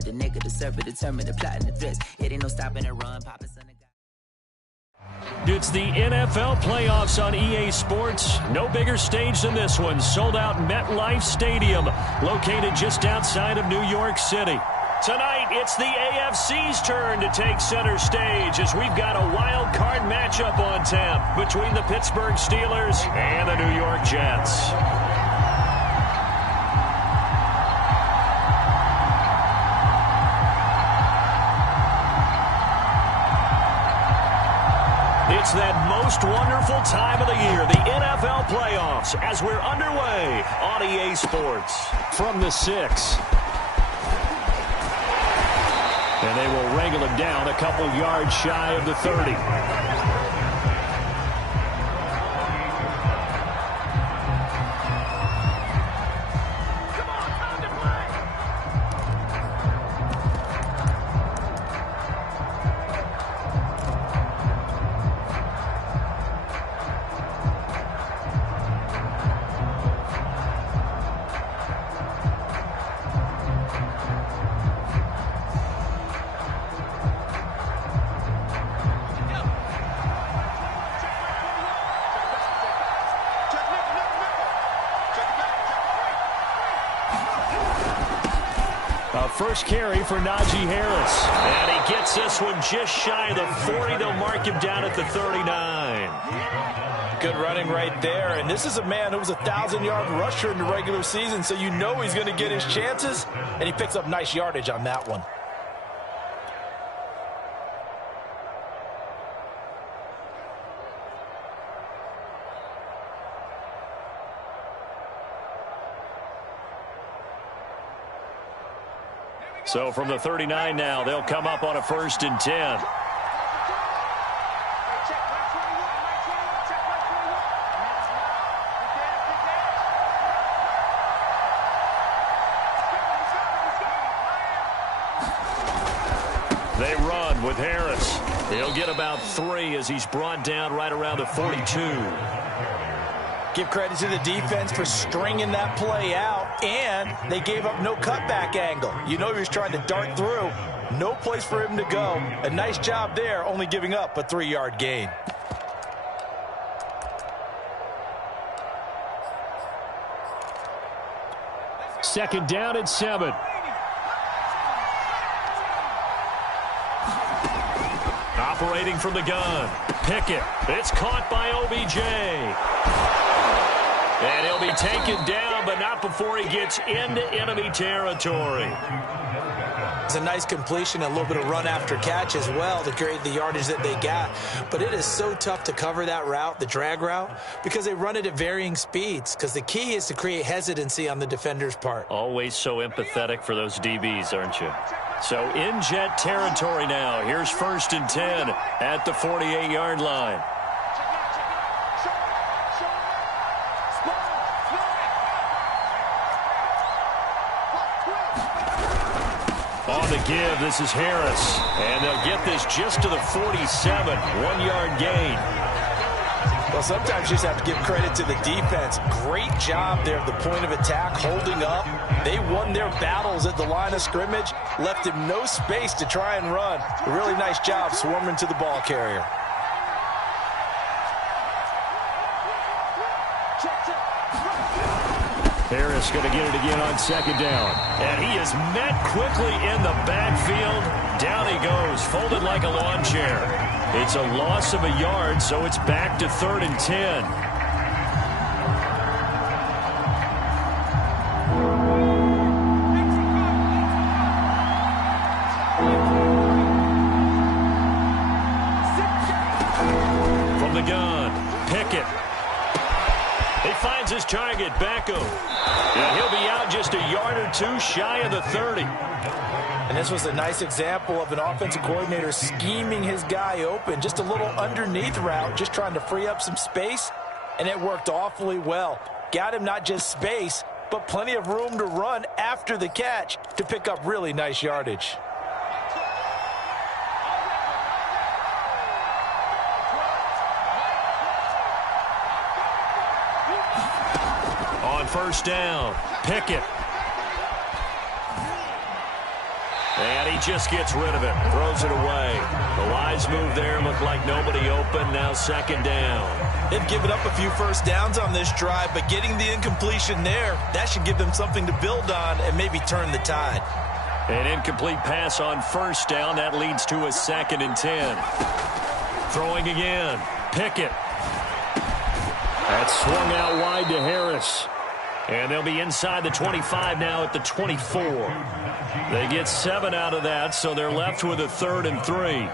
The nigga deserve it, determined to plot and the threats. It ain't no stopping and run, Papa son of God. It's the NFL playoffs on EA Sports. No bigger stage than this one. Sold out MetLife Stadium, located just outside of New York City. Tonight, it's the AFC's turn to take center stage as we've got a wild card matchup on tap between the Pittsburgh Steelers and the New York Jets. It's that most wonderful time of the year, the NFL playoffs, as we're underway on EA Sports. From the 6. And they will wrangle him down a couple yards shy of the 30. First carry for Najee Harris. And he gets this one just shy of the 40. They'll mark him down at the 39. Good running right there. And this is a man who was a 1,000-yard rusher in the regular season, so you know he's going to get his chances. And he picks up nice yardage on that one. So from the 39 now, they'll come up on a 1st and 10. They run with Harris. He'll get about 3 as he's brought down right around the 42. Give credit to the defense for stringing that play out, and they gave up no cutback angle. You know he was trying to dart through. No place for him to go. A nice job there, only giving up a 3-yard gain. Second down at 7. Operating from the gun. Pickett. It's caught by OBJ. And he'll be taken down, but not before he gets into enemy territory. It's a nice completion, a little bit of run after catch as well to create the yardage that they got. But it is so tough to cover that route, the drag route, because they run it at varying speeds. Because the key is to create hesitancy on the defender's part. Always so empathetic for those DBs, aren't you? So in Jet territory now. Here's 1st and 10 at the 48-yard line. On the give, this is Harris. And they'll get this just to the 47. 1-yard gain. Well, sometimes you just have to give credit to the defense. Great job there at the point of attack, holding up. They won their battles at the line of scrimmage, left him no space to try and run. A really nice job swarming to the ball carrier. Harris going to get it again on 2nd down. And he is met quickly in the backfield. Down he goes, folded like a lawn chair. It's a loss of a yard, so it's back to 3rd and 10. From the gun, Pickett. He finds his target, Beckham. And he'll be out just a yard or 2 shy of the 30. And this was a nice example of an offensive coordinator scheming his guy open. Just a little underneath route, just trying to free up some space. And it worked awfully well. Got him not just space, but plenty of room to run after the catch to pick up really nice yardage. On 1st down, Pickett. And he just gets rid of it, throws it away. The wise move there, looked like nobody open, now second down. They've given up a few first downs on this drive, but getting the incompletion there, that should give them something to build on and maybe turn the tide. An incomplete pass on first down, that leads to a 2nd and 10. Throwing again, Pickett. That's swung out wide to Harris. And they'll be inside the 25 now at the 24. They get 7 out of that, so they're left with a 3rd and 3.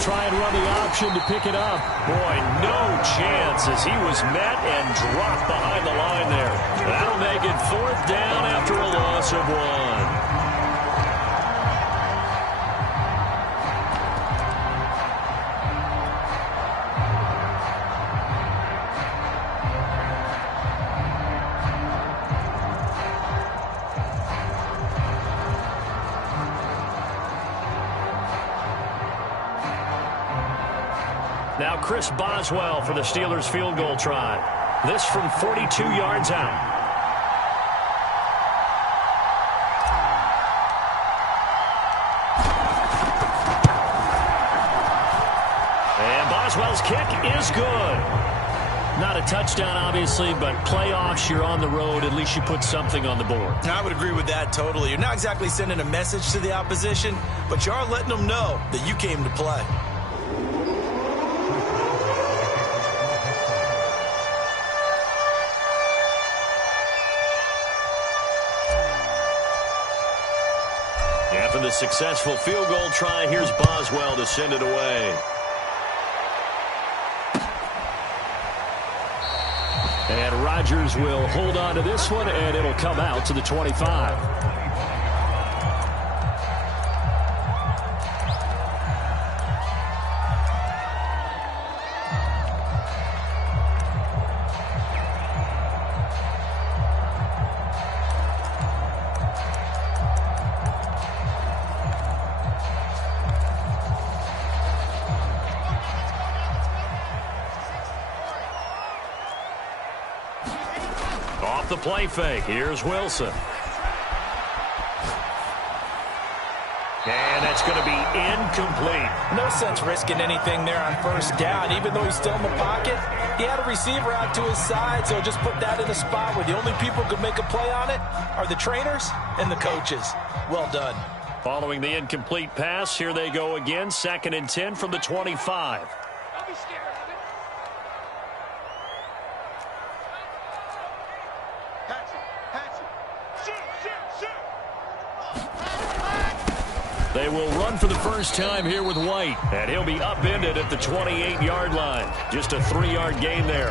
Try and run the option to pick it up. Boy, no chance as he was met and dropped behind the line there. That'll make it 4th down after a loss of 1. Now Chris Boswell for the Steelers field goal try. This from 42 yards out. And Boswell's kick is good. Not a touchdown, obviously, but playoffs, you're on the road. At least you put something on the board. I would agree with that totally. You're not exactly sending a message to the opposition, but you are letting them know that you came to play. After the successful field goal try, here's Boswell to send it away. And Rodgers will hold on to this one, and it'll come out to the 25. Off the play fake, here's Wilson. And that's going to be incomplete. No sense risking anything there on first down. Even though he's still in the pocket, he had a receiver out to his side, so just put that in a spot where the only people who could make a play on it are the trainers and the coaches. Well done. Following the incomplete pass, here they go again. 2nd and 10 from the 25. Don't be scared of it. They will run for the first time here with White, and he'll be upended at the 28-yard line. Just a 3-yard gain there.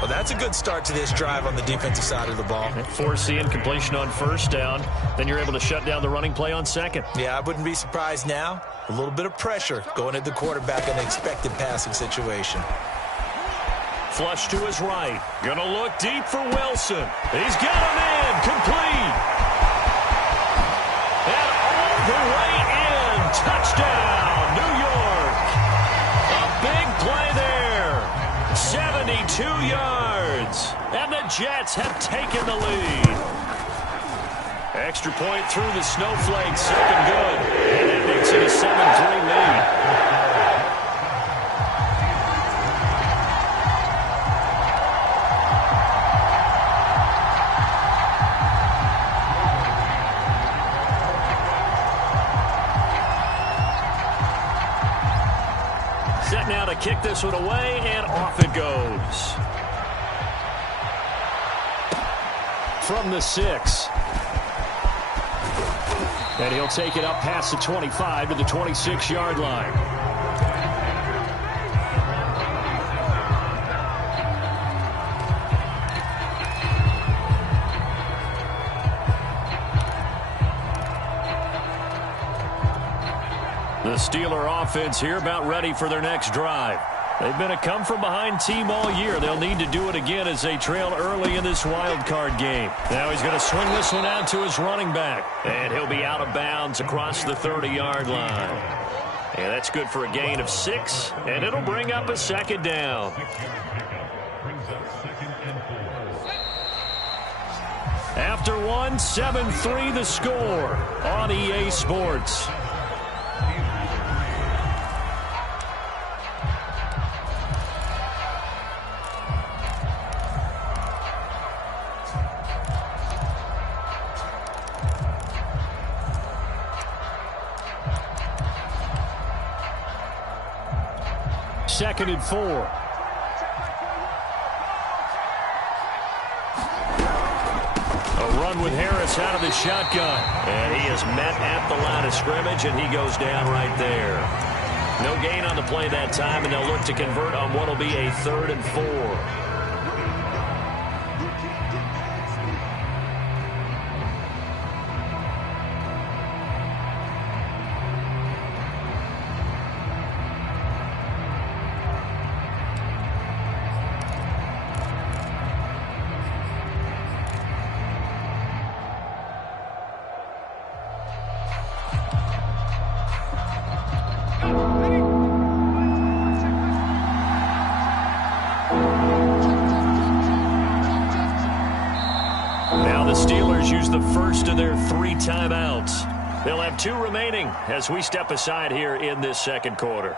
Well, that's a good start to this drive on the defensive side of the ball. Force the incompletion on first down. Then you're able to shut down the running play on second. Yeah, I wouldn't be surprised now. A little bit of pressure going at the quarterback in an expected passing situation. Flush to his right. Gonna look deep for Wilson. He's got him in. Complete. And all the way in. Touchdown, New York. A big play there. 72 yards. And the Jets have taken the lead. Extra point through the snowflakes. Second good. And that makes it a 7-3 lead. Set now to kick this one away, and off it goes. From the 6. And he'll take it up past the 25 to the 26-yard line. The Steeler offense here about ready for their next drive. They've been a come-from-behind team all year. They'll need to do it again as they trail early in this wild card game. Now he's going to swing this one out to his running back. And he'll be out of bounds across the 30-yard line. And that's good for a gain of 6, and it'll bring up a second down. After one, 7-3 the score on EA Sports. Second and 4. A run with Harris out of the shotgun. And he is met at the line of scrimmage, and he goes down right there. No gain on the play that time, and they'll look to convert on what will be a 3rd and 4. Use the first of their 3 timeouts. They'll have 2 remaining as we step aside here in this second quarter.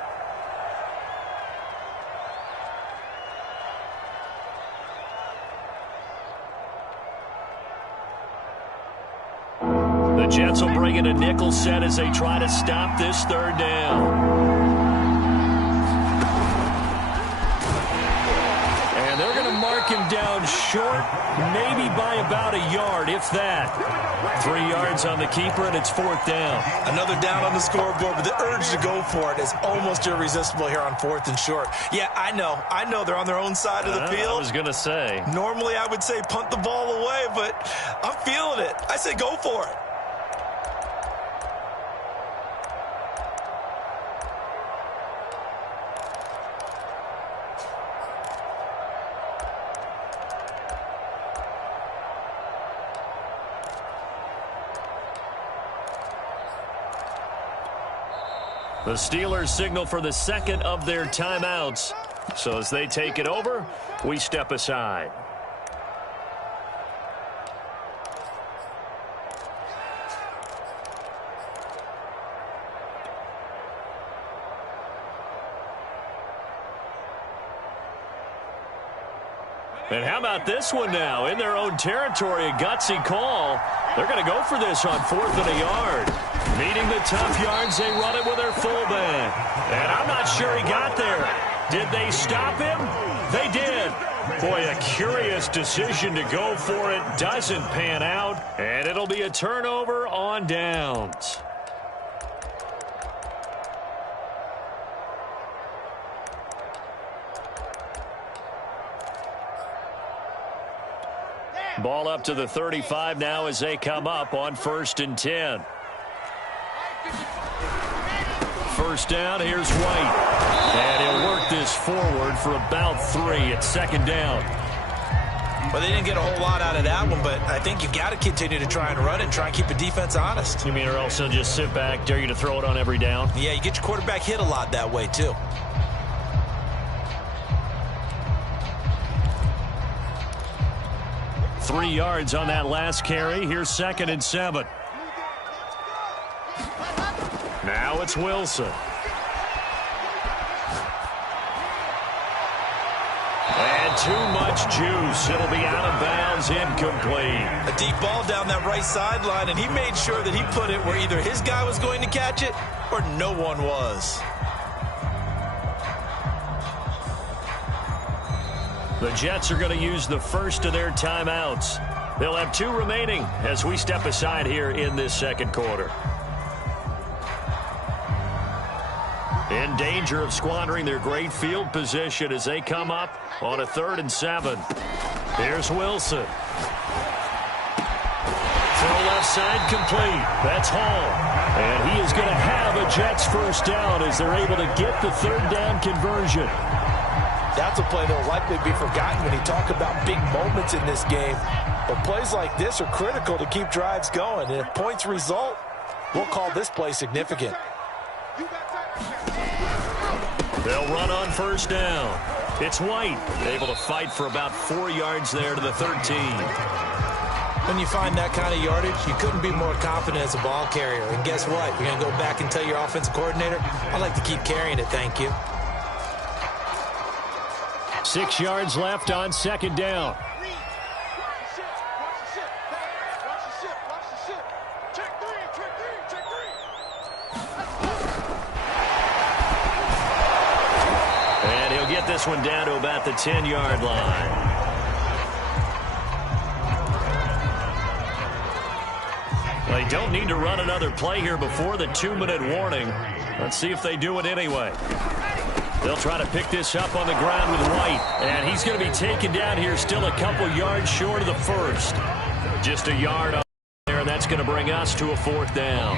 The Jets will bring in a nickel set as they try to stop this 3rd down. They're going to mark him down short, maybe by about a yard, if that. 3 yards on the keeper, and it's 4th down. Another down on the scoreboard, but the urge to go for it is almost irresistible here on 4th and short. Yeah, I know they're on their own side of the field. I was going to say. Normally I would say punt the ball away, but I'm feeling it. I say go for it. The Steelers signal for the second of their timeouts. So as they take it over, we step aside. And how about this one now? In their own territory, a gutsy call. They're going to go for this on 4th and a yard. Needing the tough yards, they run it with their fullback. And I'm not sure he got there. Did they stop him? They did. Boy, a curious decision to go for it. Doesn't pan out. And it'll be a turnover on downs. Ball up to the 35 now as they come up on 1st and 10. First down, here's White. And he'll work this forward for about 3 at 2nd down. Well, they didn't get a whole lot out of that one, but I think you got to continue to try and run and try and keep the defense honest. You mean or else they'll just sit back, dare you to throw it on every down? Yeah, you get your quarterback hit a lot that way, too. Three yards on that last carry. Here's 2nd and 7. Now it's Wilson. And too much juice. It'll be out of bounds, incomplete. A deep ball down that right sideline, and he made sure that he put it where either his guy was going to catch it or no one was. The Jets are going to use the first of their timeouts. They'll have 2 remaining as we step aside here in this second quarter. In danger of squandering their great field position as they come up on a 3rd and 7. Here's Wilson. Throw left side complete. That's Hall. And he is going to have a Jets first down as they're able to get the 3rd down conversion. That's a play that will likely be forgotten when you talk about big moments in this game. But plays like this are critical to keep drives going. And if points result, we'll call this play significant. They'll run on first down. It's White, able to fight for about 4 yards there to the 13. When you find that kind of yardage, you couldn't be more confident as a ball carrier. And guess what? You're going to go back and tell your offensive coordinator, I'd like to keep carrying it, thank you. 6 yards left on second down. And he'll get this one down to about the 10-yard line. They don't need to run another play here before the 2-minute warning. Let's see if they do it anyway. They'll try to pick this up on the ground with White. And he's going to be taken down here still a couple yards short of the first. Just a yard up there, and that's going to bring us to a 4th down.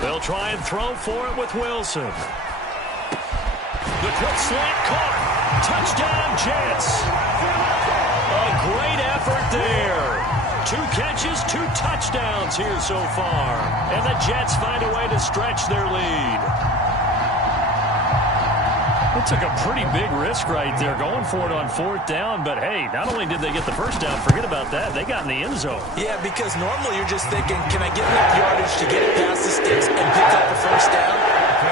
They'll try and throw for it with Wilson. The quick slant caught. Touchdown, Jets. A great effort there. 2 catches, 2 touchdowns here so far. And the Jets find a way to stretch their lead. It took a pretty big risk right there going for it on 4th down. But, hey, not only did they get the first down, forget about that, they got in the end zone. Yeah, because normally you're just thinking, can I get enough yardage to get it past the sticks and pick up the first down?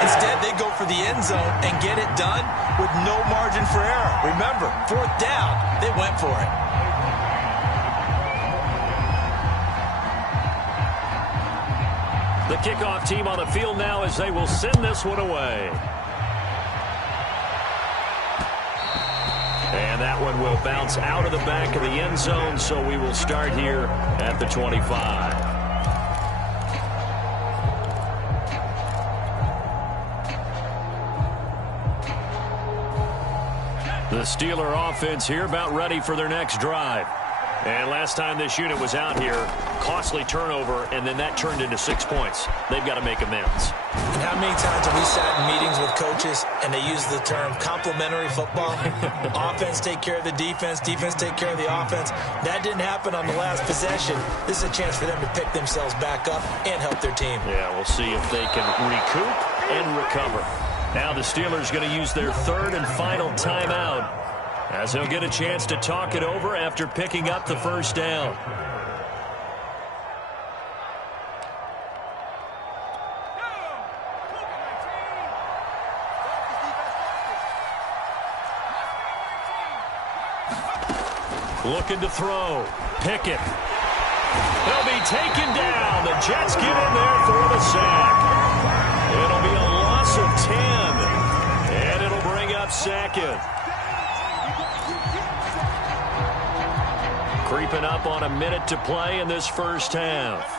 Instead, they go for the end zone and get it done with no margin for error. Remember, 4th down, they went for it. The kickoff team on the field now as they will send this one away. And that one will bounce out of the back of the end zone, so we will start here at the 25. The Steeler offense here about ready for their next drive. And last time this unit was out here, costly turnover, and then that turned into 6 points. They've got to make amends. And how many times have we sat in meetings with coaches and they use the term complementary football? Offense take care of the defense, defense take care of the offense. That didn't happen on the last possession. This is a chance for them to pick themselves back up and help their team. Yeah, we'll see if they can recoup and recover. Now the Steelers going to use their 3rd and final timeout, as they'll get a chance to talk it over after picking up the first down. Looking to throw. Pickett. He'll be taken down. The Jets get in there for the sack. It'll be a loss of 10. And it'll bring up 2nd. Creeping up on a minute to play in this first half.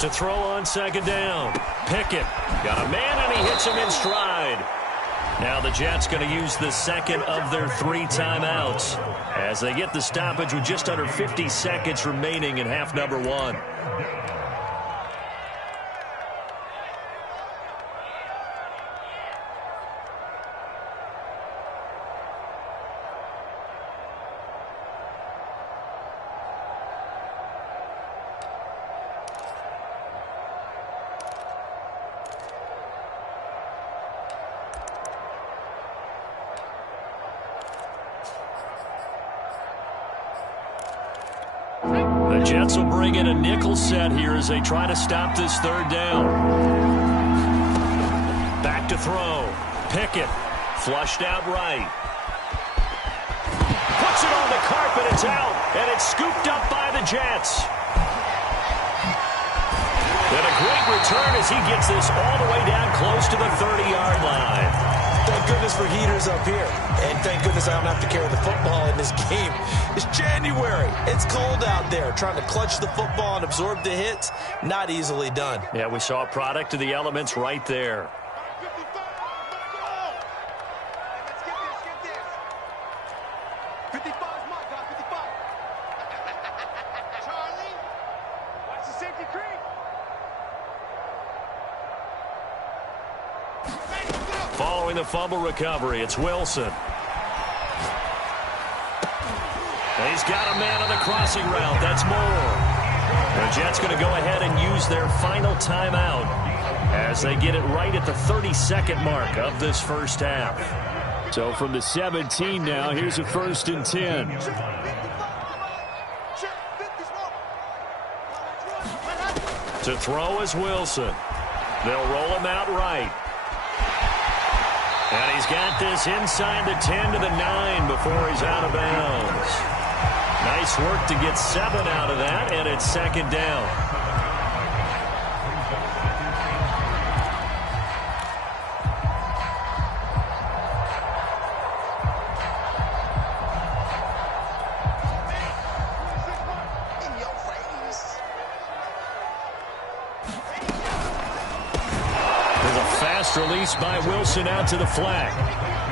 To throw on 2nd down. Pickett got a man and he hits him in stride. Now the Jets going to use the 2nd of their 3 timeouts as they get the stoppage with just under 50 seconds remaining in half number 1. The Jets will bring in a nickel set here as they try to stop this 3rd down. Back to throw. Pickett flushed out right. Puts it on the carpet. It's out. And it's scooped up by the Jets. And a great return as he gets this all the way down close to the 30-yard line. Thank goodness for heaters up here. And thank goodness I don't have to carry the football in this game. It's January. It's cold out there. Trying to clutch the football and absorb the hits, not easily done. Yeah, we saw a product of the elements right there. Following the fumble recovery, it's Wilson. He's got a man on the crossing route. That's Moore. The Jets going to go ahead and use their final timeout as they get it right at the 32nd mark of this first half. So from the 17 now, here's a 1st and 10. To throw is Wilson. They'll roll him out right. And he's got this inside the 10 to the 9 before he's out of bounds. Nice work to get 7 out of that, and it's 2nd down. Release by Wilson out to the flag.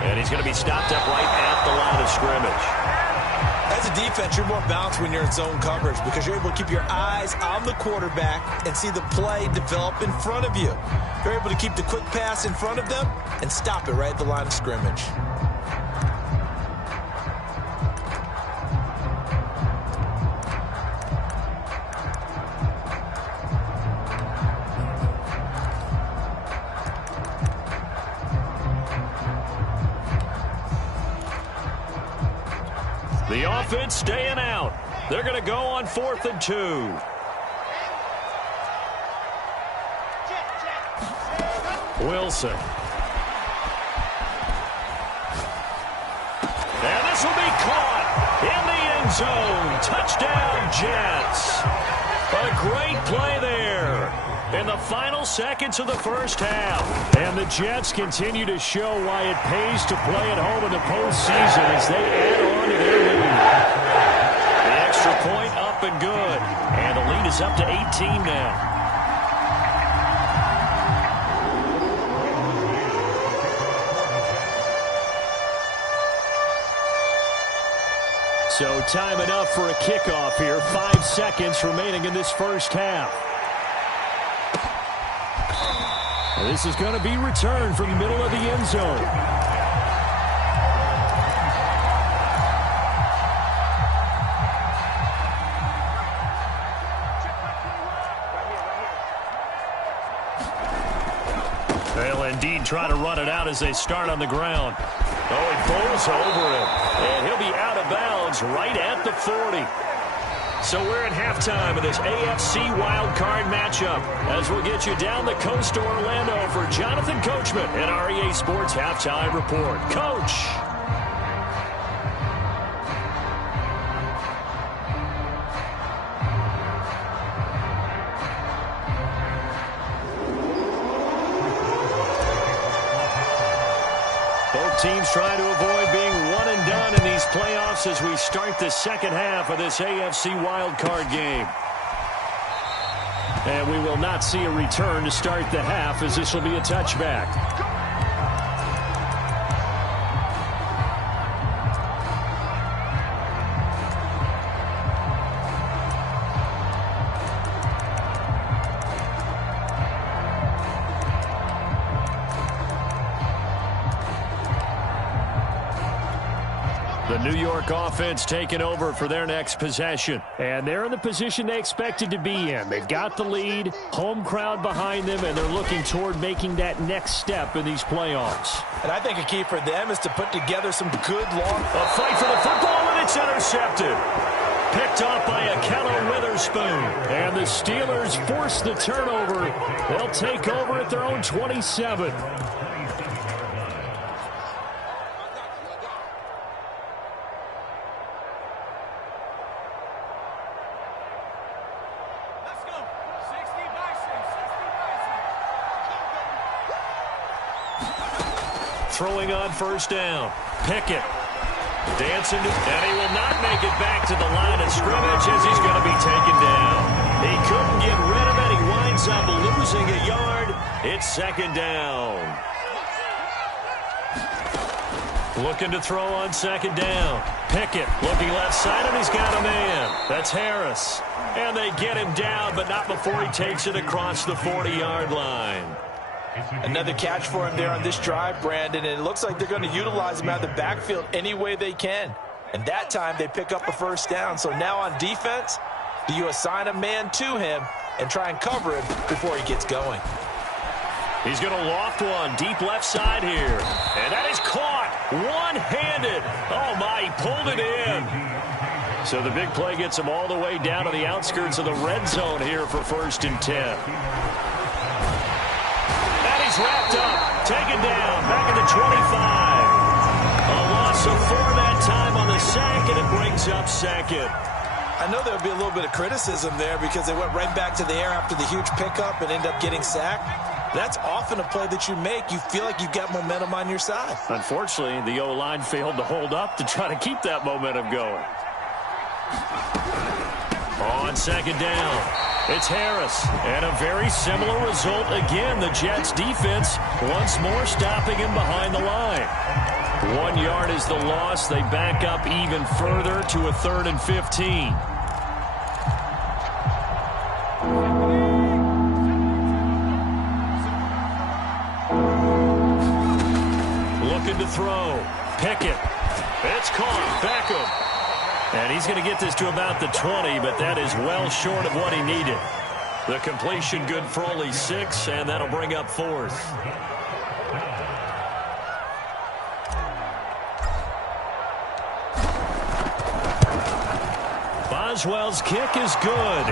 And he's going to be stopped up right at the line of scrimmage. As a defense, you're more balanced when you're in zone coverage because you're able to keep your eyes on the quarterback and see the play develop in front of you. You're able to keep the quick pass in front of them and stop it right at the line of scrimmage. The offense staying out. They're going to go on 4th and 2. Wilson. And this will be caught in the end zone. Touchdown, Jets. A great play there in the final seconds of the first half. And the Jets continue to show why it pays to play at home in the postseason as they add on to their lead. The extra point up and good. And the lead is up to 18 now. So time enough for a kickoff here. 5 seconds remaining in this first half. This is going to be returned from the middle of the end zone. They'll indeed try to run it out as they start on the ground. Oh, he bowls over him. And he'll be out of bounds right at the 40. So we're at halftime of this AFC wildcard matchup as we'll get you down the coast to Orlando for Jonathan Coachman at our EA Sports Halftime Report. Coach. Both teams trying to avoid being one and done in these playoffs as we start the second half of this AFC wildcard game. And we will not see a return to start the half as this will be a touchback. The New York offense taking over for their next possession. And they're in the position they expected to be in. They've got the lead, home crowd behind them, and they're looking toward making that next step in these playoffs. And I think a key for them is to put together some good long... A fight for the football, and it's intercepted. Picked off by Akello Witherspoon. And the Steelers force the turnover. They'll take over at their own 27. throwing on first down. Pickett dancing, and he will not make it back to the line of scrimmage as he's going to be taken down. He couldn't get rid of it. He winds up losing a yard. It's second down. Looking to throw on second down. Pickett looking left side, and he's got a man. That's Harris. And they get him down, but not before he takes it across the 40-yard line. Another catch for him there on this drive, Brandon, and it looks like they're going to utilize him out of the backfield any way they can. And that time they pick up a first down. So now on defense, do you assign a man to him and try and cover him before he gets going? He's going to loft one deep left side here. And that is caught one-handed. Oh, my, he pulled it in. So the big play gets him all the way down to the outskirts of the red zone here for 1st and 10. He's wrapped up, taken down, back at the 25. A loss of 4 that time on the sack, and it brings up second. I know there would be a little bit of criticism there because they went right back to the air after the huge pickup and ended up getting sacked. That's often a play that you make. You feel like you've got momentum on your side. Unfortunately, the O-line failed to hold up to try to keep that momentum going. On second down, it's Harris, and a very similar result again. The Jets defense once more stopping him behind the line. 1 yard is the loss. They back up even further to a 3rd and 15. Looking to throw. Pickett. It's caught. Beckham. And he's going to get this to about the 20, but that is well short of what he needed. The completion good for only 6, and that'll bring up 4th. Boswell's kick is good,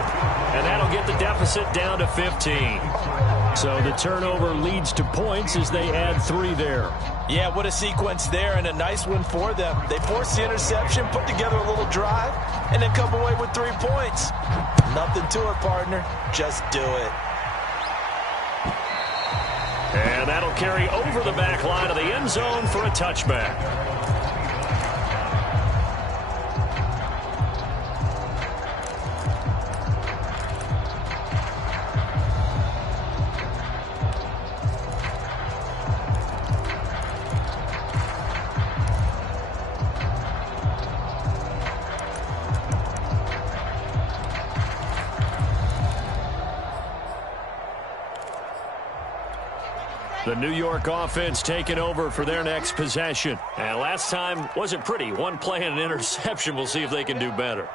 and that'll get the deficit down to 15. So the turnover leads to points as they add 3 there. Yeah, what a sequence there, and a nice one for them. They forced the interception, put together a little drive, and then come away with 3 points. Nothing to it, partner. Just do it. And that'll carry over the back line of the end zone for a touchback. The New York offense taking over for their next possession. And last time wasn't pretty. 1 play and an interception. We'll see if they can do better.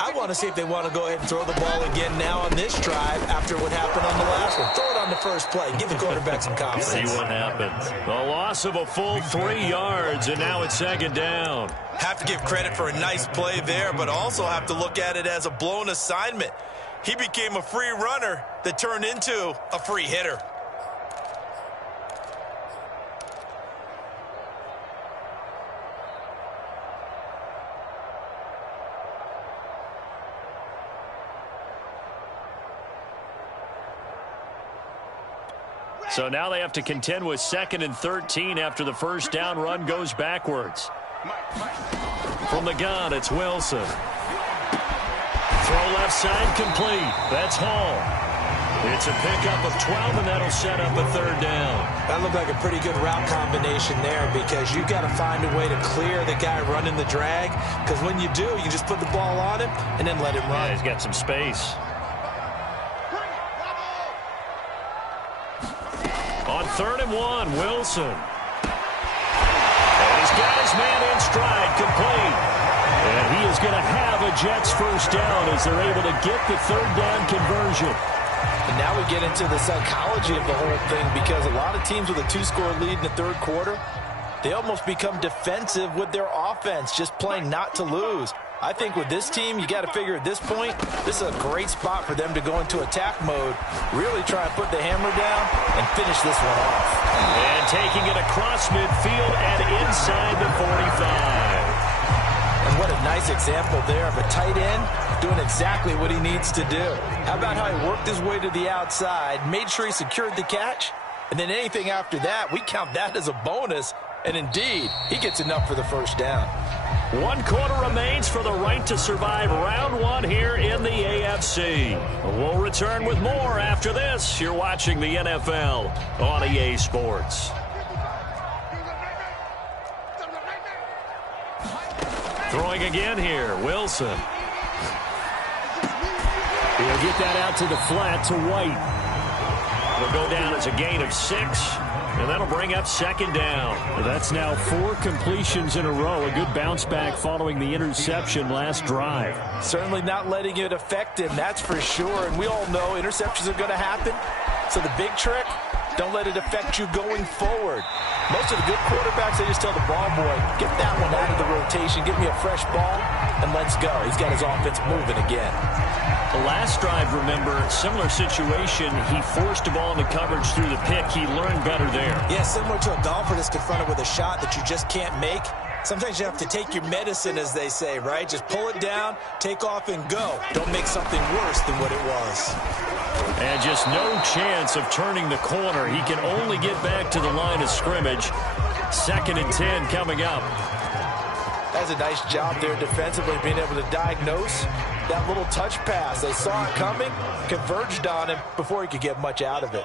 I want to see if they want to go ahead and throw the ball again now on this drive after what happened on the last one. Throw it on the first play. Give the quarterback some confidence. See what happens. A loss of a full 3 yards, and now it's second down. Have to give credit for a nice play there, but also have to look at it as a blown assignment. He became a free runner that turned into a free hitter. So now they have to contend with 2nd and 13 after the first down run goes backwards. From the gun, it's Wilson. Throw left side complete. That's Hall. It's a pickup of 12, and that'll set up a 3rd down. That looked like a pretty good route combination there because you've got to find a way to clear the guy running the drag, because when you do, you just put the ball on him and then let him run. Yeah, he's got some space. On 3rd and 1, Wilson. And he's got his man in stride, complete. And he is going to have a Jets first down as they're able to get the 3rd down conversion. And now we get into the psychology of the whole thing, because a lot of teams with a 2-score lead in the 3rd quarter, they almost become defensive with their offense, just playing not to lose. I think with this team, you got to figure at this point, this is a great spot for them to go into attack mode, really try and put the hammer down and finish this one off. And taking it across midfield and inside the 45. And what a nice example there of a tight end doing exactly what he needs to do. How about how he worked his way to the outside, made sure he secured the catch, and then anything after that, we count that as a bonus And indeed, he gets enough for the first down. 1 quarter remains for the right to survive round 1 here in the AFC. We'll return with more after this. You're watching the NFL on EA Sports. Throwing again here, Wilson. He'll get that out to the flat to White. It'll go down as a gain of 6, and that'll bring up 2nd down. That's now 4 completions in a row. A good bounce back following the interception last drive. Certainly not letting it affect him, that's for sure. And we all know interceptions are going to happen. So the big trick, don't let it affect you going forward. Most of the good quarterbacks, they just tell the ball boy, get that one out of the rotation, give me a fresh ball, and let's go. He's got his offense moving again. The last drive, remember, similar situation. He forced a ball into coverage through the pick. He learned better there. Yeah, similar to a golfer that's confronted with a shot that you just can't make. Sometimes you have to take your medicine, as they say, right? Just pull it down, take off, and go. Don't make something worse than what it was. And just no chance of turning the corner. He can only get back to the line of scrimmage. 2nd and 10 coming up. That's a nice job there defensively, being able to diagnose that little touch pass. They saw it coming, converged on him before he could get much out of it.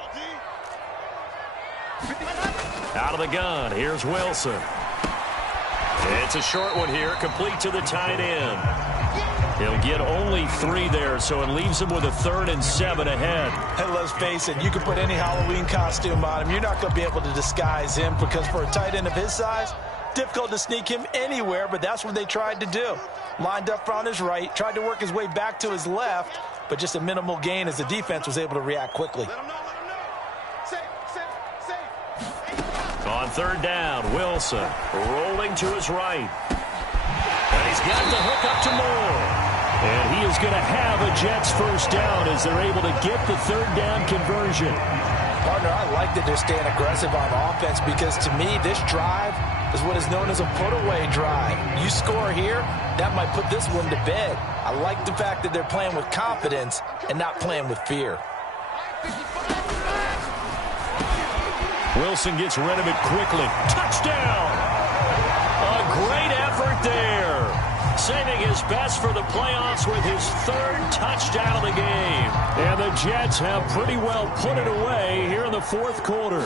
Out of the gun, here's Wilson. It's a short one here, complete to the tight end. He'll get only 3 there, so it leaves him with a 3rd and 7 ahead. And let's face it, you can put any Halloween costume on him. You're not going to be able to disguise him, because for a tight end of his size, difficult to sneak him anywhere, but that's what they tried to do. Lined up on his right, tried to work his way back to his left, but just a minimal gain as the defense was able to react quickly. On 3rd down, Wilson rolling to his right. And he's got the hook up to Moore. And he is going to have a Jets first down as they're able to get the 3rd down conversion. Partner, I like that they're staying aggressive on offense, because to me, this drive is what is known as a put-away drive. You score here, that might put this one to bed. I like the fact that they're playing with confidence and not playing with fear. Wilson gets rid of it quickly. Touchdown! A great effort there. Saving his best for the playoffs with his 3rd touchdown of the game. And the Jets have pretty well put it away here in the 4th quarter.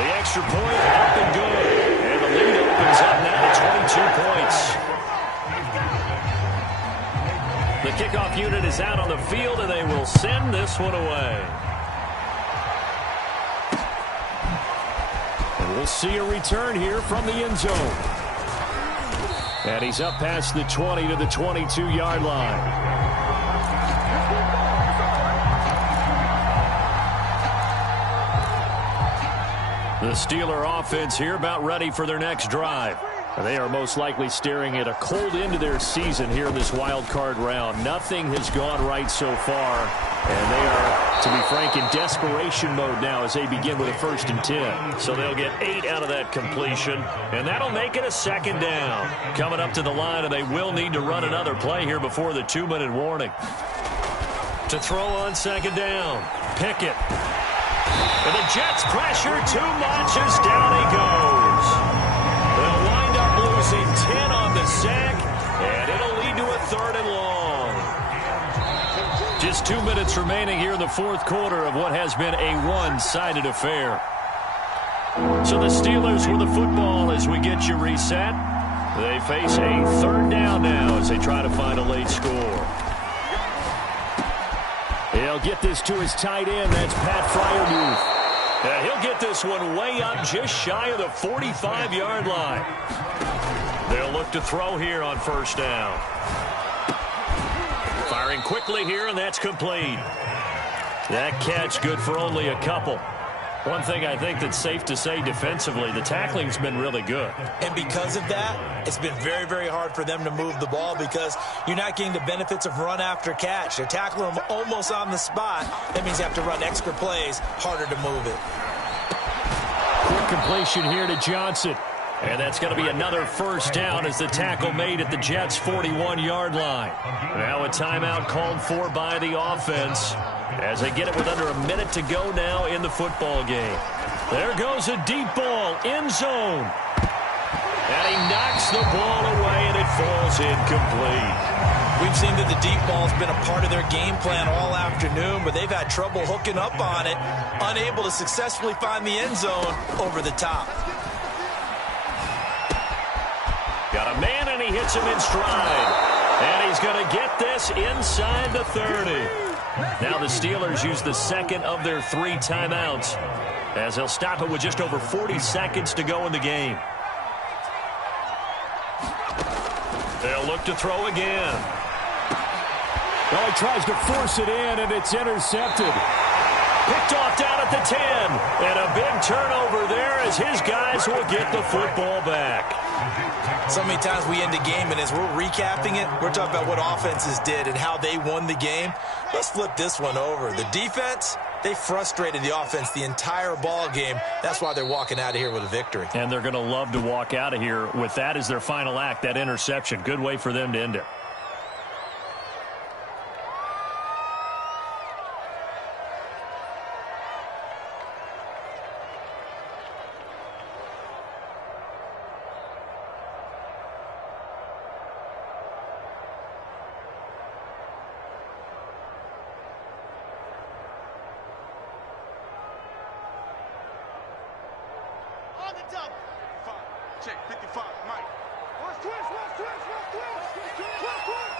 The extra point up and good. And the lead opens up now to 22 points. The kickoff unit is out on the field, and they will send this one away. And we'll see a return here from the end zone. And he's up past the 20 to the 22-yard line. The Steeler offense here about ready for their next drive. They are most likely staring at a cold end to their season here in this wild card round. Nothing has gone right so far, and they are, to be frank, in desperation mode now as they begin with a 1st and 10. So they'll get 8 out of that completion, and that'll make it a 2nd down. Coming up to the line, and they will need to run another play here before the 2-minute warning. To throw on 2nd down, Pickett. And the Jets pressure too much as down he goes. They'll wind up losing 10 on the sack, and it'll lead to a 3rd and long. Just 2 minutes remaining here in the 4th quarter of what has been a one-sided affair. So the Steelers with the football as we get you reset. They face a 3rd down now as they try to find a late score. He'll get this to his tight end. That's Pat Freiermuth. And he'll get this one way up just shy of the 45-yard line. They'll look to throw here on 1st down. Firing quickly here, and that's complete. That catch good for only a couple. One thing I think that's safe to say defensively, the tackling's been really good. And because of that, it's been very, very hard for them to move the ball, because you're not getting the benefits of run after catch. They're tackling them almost on the spot. That means you have to run extra plays, harder to move it. Quick completion here to Johnson. And that's going to be another first down as the tackle made at the Jets' 41-yard line. Now a timeout called for by the offense as they get it with under a minute to go now in the football game. There goes a deep ball, end zone. And he knocks the ball away, and it falls incomplete. We've seen that the deep ball's been a part of their game plan all afternoon, but they've had trouble hooking up on it, unable to successfully find the end zone over the top. Got a man, and he hits him in stride. And he's going to get this inside the 30. Now the Steelers use the second of their 3 timeouts as they'll stop it with just over 40 seconds to go in the game. They'll look to throw again. Well, he tries to force it in, and it's intercepted. Picked off down at the 10. And a big turnover there as his guys will get the football back. So many times we end a game, and as we're recapping it, we're talking about what offenses did and how they won the game. Let's flip this one over. The defense, they frustrated the offense the entire ball game. That's why they're walking out of here with a victory. And they're going to love to walk out of here with that as their final act, that interception. Good way for them to end it. Check 55, Mike. Watch twist, watch twist, watch twist, twist, twist.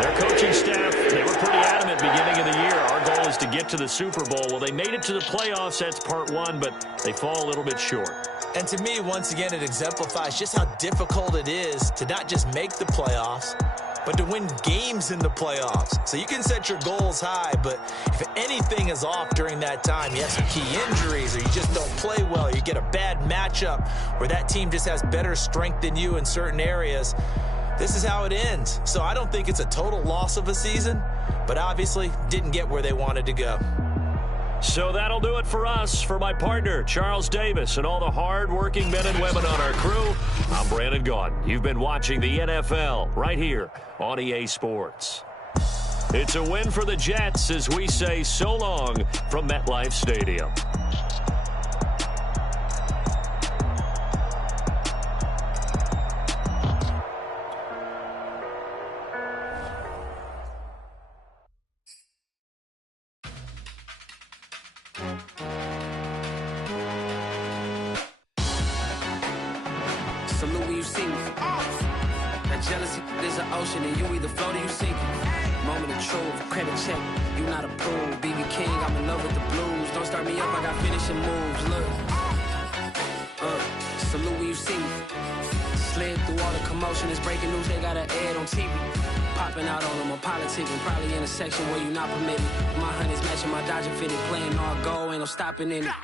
Their coaching staff, they were pretty adamant beginning of the year. Our goal is to get to the Super Bowl. Well, they made it to the playoffs. That's part one, but they fall a little bit short. And to me, once again, it exemplifies just how difficult it is to not just make the playoffs, but to win games in the playoffs. So you can set your goals high, but if anything is off during that time, you have some key injuries or you just don't play well, you get a bad matchup where that team just has better strength than you in certain areas, this is how it ends. So I don't think it's a total loss of a season, but obviously didn't get where they wanted to go. So that'll do it for us. For my partner, Charles Davis, and all the hard-working men and women on our crew, I'm Brandon Gaudin. You've been watching the NFL right here on EA Sports. It's a win for the Jets as we say so long from MetLife Stadium. Salute when you see me. That jealousy is an ocean, and you either float or you sink it. Moment of truth, credit check, you not approved. BB King, I'm in love with the blues. Don't start me up, I got finishing moves. Look, salute when you see me. Slid through all the commotion, it's breaking news, they got an ad on TV. Popping out on them on politics, and probably in a section where you not permitted. My honey's matching my Dodger fitted, playing all goal, ain't no stopping in it.